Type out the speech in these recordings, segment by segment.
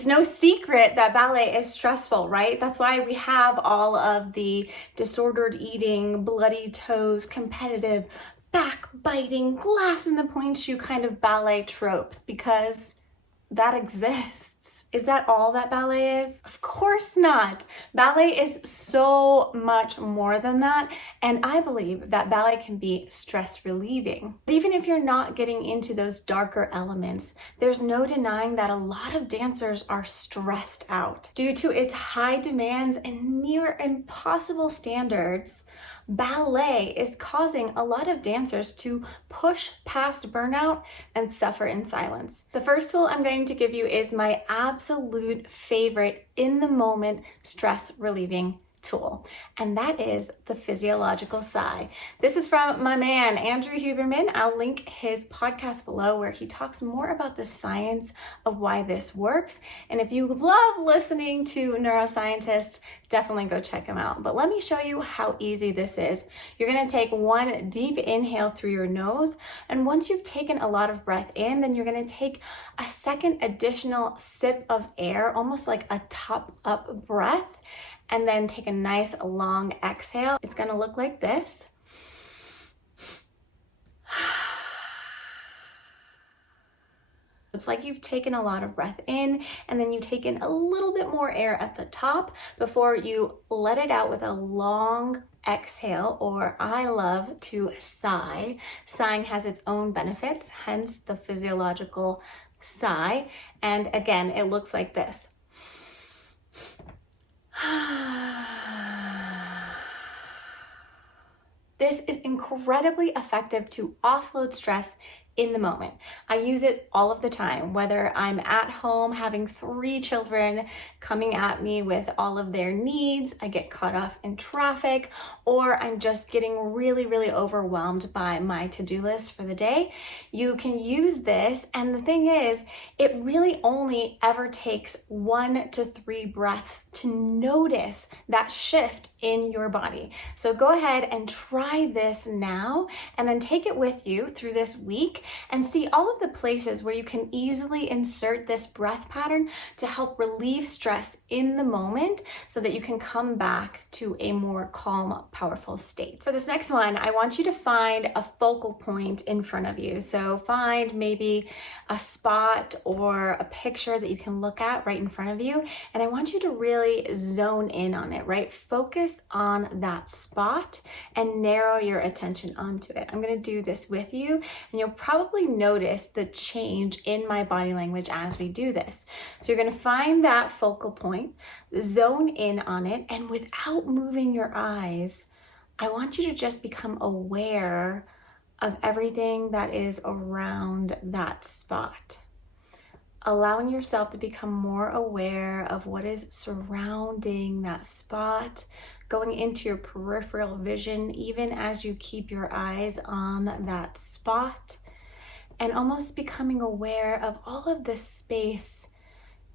It's no secret that ballet is stressful, right? That's why we have all of the disordered eating, bloody toes, competitive, backbiting, glass in the point shoe kind of ballet tropes, because that exists. Is that all that ballet is? Of course not. Ballet is so much more than that, and I believe that ballet can be stress relieving. But even if you're not getting into those darker elements, there's no denying that a lot of dancers are stressed out. Due to its high demands and near impossible standards, ballet is causing a lot of dancers to push past burnout and suffer in silence. The first tool I'm going to give you is my absolute favorite in the moment stress relieving tool, and that is the physiological sigh. This is from my man, Andrew Huberman. I'll link his podcast below where he talks more about the science of why this works. And if you love listening to neuroscientists, definitely go check him out. But let me show you how easy this is. You're gonna take one deep inhale through your nose, and once you've taken a lot of breath in, then you're gonna take a second additional sip of air, almost like a top up breath, and then take a nice long exhale. It's gonna look like this. It's like you've taken a lot of breath in, and then you take in a little bit more air at the top before you let it out with a long exhale, or I love to sigh. Sighing has its own benefits, hence the physiological sigh. And again, it looks like this. This is incredibly effective to offload stress in the moment. I use it all of the time, whether I'm at home having 3 children coming at me with all of their needs, I get caught off in traffic, or I'm just getting really, really overwhelmed by my to-do list for the day. You can use this, and the thing is, it really only ever takes 1 to 3 breaths to notice that shift in your body. So go ahead and try this now, and then take it with you through this week and see all of the places where you can easily insert this breath pattern to help relieve stress in the moment so that you can come back to a more calm, powerful state. For this next one, I want you to find a focal point in front of you. So find maybe a spot or a picture that you can look at right in front of you, and I want you to really zone in on it, right? Focus on that spot and narrow your attention onto it. I'm gonna do this with you, and you'll probably notice the change in my body language as we do this. So you're gonna find that focal point, zone in on it, and without moving your eyes, I want you to just become aware of everything that is around that spot. Allowing yourself to become more aware of what is surrounding that spot, going into your peripheral vision, even as you keep your eyes on that spot, and almost becoming aware of all of the space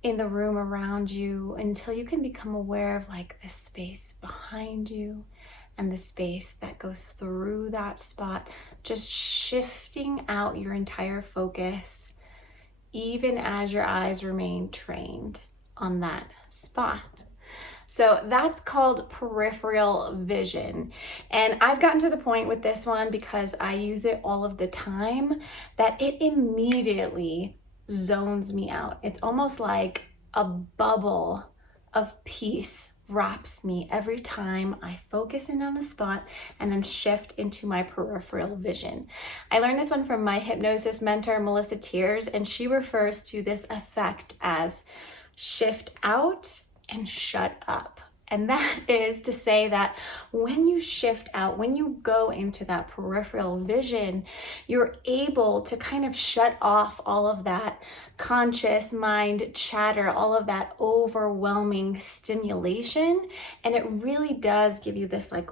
in the room around you until you can become aware of like the space behind you and the space that goes through that spot, just shifting out your entire focus, even as your eyes remain trained on that spot. So that's called peripheral vision. And I've gotten to the point with this one, because I use it all of the time, that it immediately zones me out. It's almost like a bubble of peace wraps me every time I focus in on a spot and then shift into my peripheral vision. I learned this one from my hypnosis mentor, Melissa Tiers, and she refers to this effect as shift out and shut up. And that is to say that when you shift out, when you go into that peripheral vision, you're able to kind of shut off all of that conscious mind chatter, all of that overwhelming stimulation. And it really does give you this like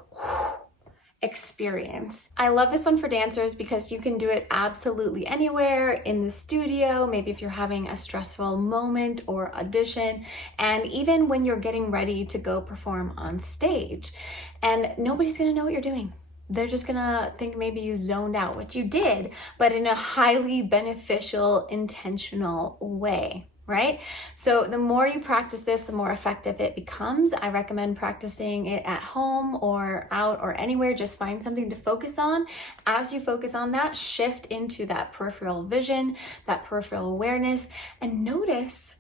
experience. I love this one for dancers because you can do it absolutely anywhere, in the studio, maybe if you're having a stressful moment or audition, and even when you're getting ready to go perform on stage. And nobody's gonna know what you're doing. They're just gonna think maybe you zoned out, which you did, but in a highly beneficial, intentional way. right? So the more you practice this, the more effective it becomes. I recommend practicing it at home or out or anywhere. Just find something to focus on. As you focus on that, shift into that peripheral vision, that peripheral awareness, and notice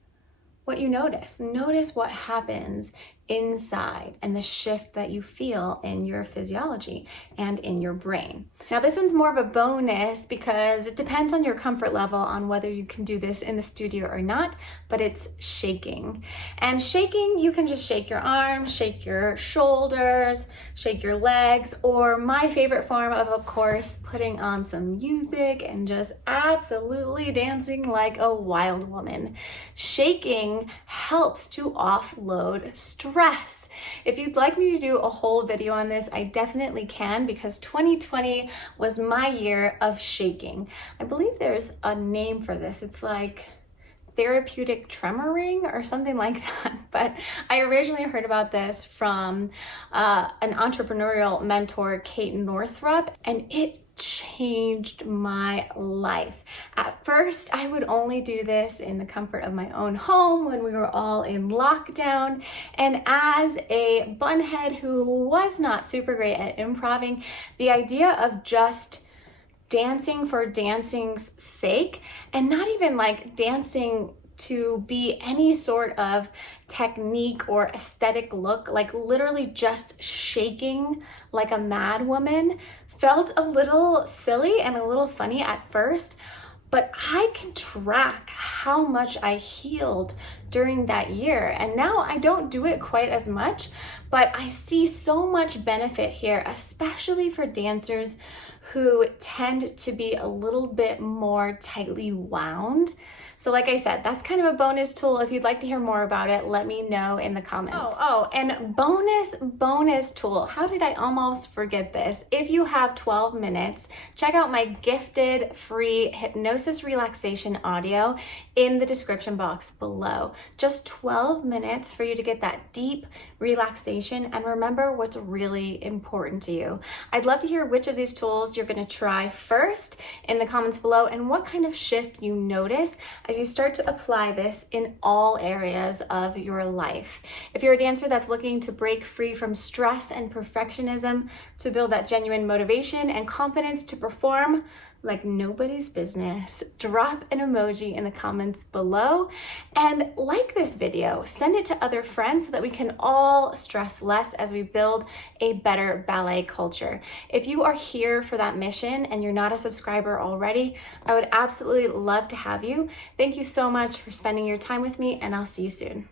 what you notice. Notice what happens inside and the shift that you feel in your physiology and in your brain. Now, this one's more of a bonus because it depends on your comfort level on whether you can do this in the studio or not, but it's shaking. And shaking, you can just shake your arms, shake your shoulders, shake your legs, or my favorite form of course, putting on some music and just absolutely dancing like a wild woman. Shaking helps to offload stress. If you'd like me to do a whole video on this, I definitely can, because 2020 was my year of shaking. I believe there's a name for this. It's like therapeutic tremoring or something like that. But I originally heard about this from an entrepreneurial mentor, Kate Northrup, and it changed my life. At first, I would only do this in the comfort of my own home when we were all in lockdown. And as a bunhead who was not super great at improving, the idea of just dancing for dancing's sake, and not even like dancing to be any sort of technique or aesthetic look, like literally just shaking like a mad woman, felt a little silly and a little funny at first, but I can track how much I healed during that year. And now I don't do it quite as much, but I see so much benefit here, especially for dancers who tend to be a little bit more tightly wound. So like I said, that's kind of a bonus tool. If you'd like to hear more about it, let me know in the comments. And bonus tool. How did I almost forget this? If you have 12 minutes, check out my gifted free hypnosis relaxation audio in the description box below. Just 12 minutes for you to get that deep relaxation and remember what's really important to you. I'd love to hear which of these tools you're going to try first in the comments below, and what kind of shift you notice as you start to apply this in all areas of your life. If you're a dancer that's looking to break free from stress and perfectionism to build that genuine motivation and confidence to perform like nobody's business, drop an emoji in the comments below and like this video. Send it to other friends so that we can all stress less as we build a better ballet culture. If you are here for that mission and you're not a subscriber already, I would absolutely love to have you. Thank you so much for spending your time with me, and I'll see you soon.